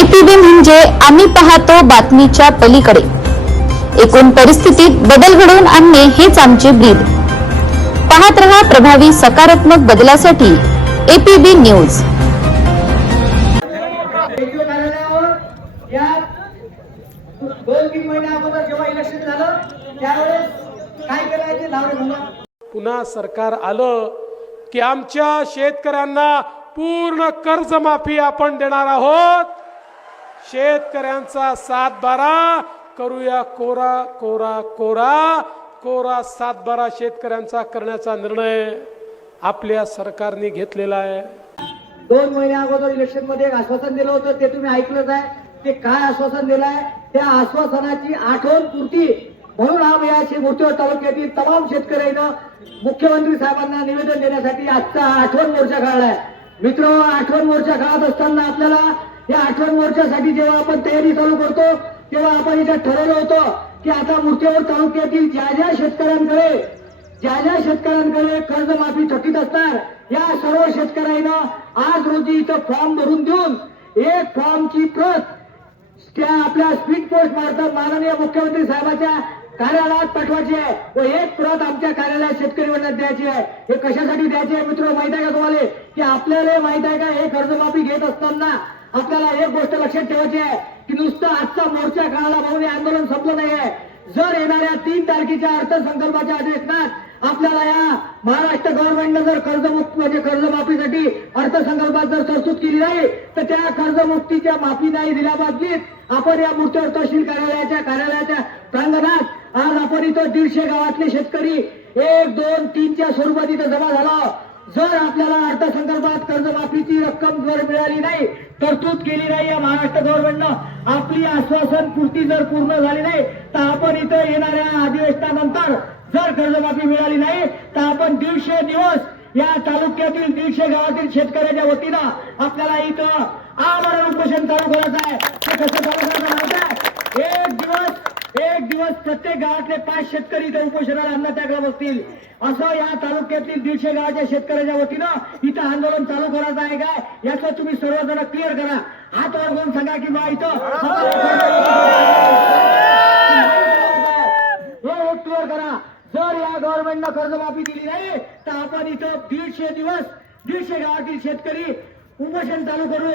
APB म्हणजे आम्ही पाहतो बातमीच्या पलीकडे. एकूण परिस्थितीत बदल घडवून आणणे हेच आमचे ब्रीद. पाहत रहा प्रभावी सकारात्मक बदलासाठी एपीबी न्यूज. पुन्हा सरकार आलं की आमच्या शेतकऱ्यांना पूर्ण कर्जमाफी आपण देणार आहोत. शेतकऱ्यांचा सातबारा करूया कोरा कोरा कोरा. कोरा सातबारा शेतकऱ्यांचा करण्याचा निर्णय आपल्या सरकारने घेतलेला आहे. दोन महिने अगोदर इलेक्शनमध्ये एक आश्वासन दिलं होतं ते तुम्ही ऐकलंच आहे. ते काय आश्वासन दिलं आहे त्या आश्वासनाची आठवण पूर्ती. म्हणून हा या मोठ्या तालुक्यातील तमाम शेतकऱ्यांना मुख्यमंत्री साहेबांना निवेदन देण्यासाठी आजचा आठवण मोर्चा काढलाय. मित्र आठवण मोर्चा काढत असताना आपल्याला या आठवण मोर्चासाठी जेव्हा आपण तयारी चालू करतो तेव्हा आपण इथं ठरवलं होतं की आता मुठ्यावर तालुक्यातील ज्या ज्या शेतकऱ्यांकडे ज्या ज्या शेतकऱ्यांकडे कर्जमाफी थकीत असणार या सर्व शेतकऱ्यांना आज रोजी इथं फॉर्म भरून देऊन एक फॉर्मची प्रत त्या आपल्या स्पीड पोस्ट मार्फत माननीय मुख्यमंत्री साहेबांच्या कार्यालयात पाठवायची आहे व एक प्रत आमच्या कार्यालयात शेतकरी वर्णात द्यायची आहे. हे कशासाठी द्यायची आहे मित्र माहीत आहे का तुम्हाला? की आपल्याला माहीत आहे का हे कर्जमाफी घेत असताना आपल्याला एक गोष्ट लक्षात ठेवायची आहे की नुसतं आजचा मोर्चा काढला म्हणून हे आंदोलन संपलं नाही आहे जर येणाऱ्या तीन तारखेच्या अर्थसंकल्पाच्या अधिवेशनात आपल्याला या महाराष्ट्र गव्हर्नमेंटनं जर कर्जमुक्त म्हणजे कर्जमाफीसाठी अर्थसंकल्पात जर तरतूद केली नाही तर त्या कर्जमुक्तीच्या माफी नाही दिल्याबाबतीत आपण या मूर्तीवर तहसील कार्यालयाच्या कार्यालयाच्या प्रांगणात आज आपण इथं दीडशे गावातले शेतकरी एक दोन तीनच्या स्वरूपात इथं जमा झाला. जर आपल्याला अर्थसंकल्पात कर्जमाफीची रक्कम जर मिळाली नाही तरतूद केली नाही या महाराष्ट्र गव्हर्नमेंटनं आपली आश्वासन पूर्ती जर पूर्ण झाली नाही तर आपण इथं येणाऱ्या अधिवेशनानंतर जर कर्जमाफी मिळाली नाही तर आपण दीडशे दिवस या तालुक्यातील दीडशे गावातील शेतकऱ्याच्या वतीनं आपल्याला इथं आमरण उपोषण चालू करायचं आहे. ते कसं चालू करायचं माहिती आहे एक दिवस एक दिवस प्रत्येक गावातले पाच शेतकरी इथं उपोषणाला अन्नत्यागाला बसतील. असं या तालुक्यातील दीडशे गावाच्या शेतकऱ्याच्या वतीनं इथं आंदोलन चालू करायचं आहे काय याचं तुम्ही सर्वजण क्लिअर करा. हात वर करून सांगा की बा इथं क्लिअर हो, हो, करा. जर या गव्हर्नमेंटनं कर्जमाफी दिली नाही तर आपण इथं दीडशे दिवस दीडशे गावातील शेतकरी उपोषण चालू करू.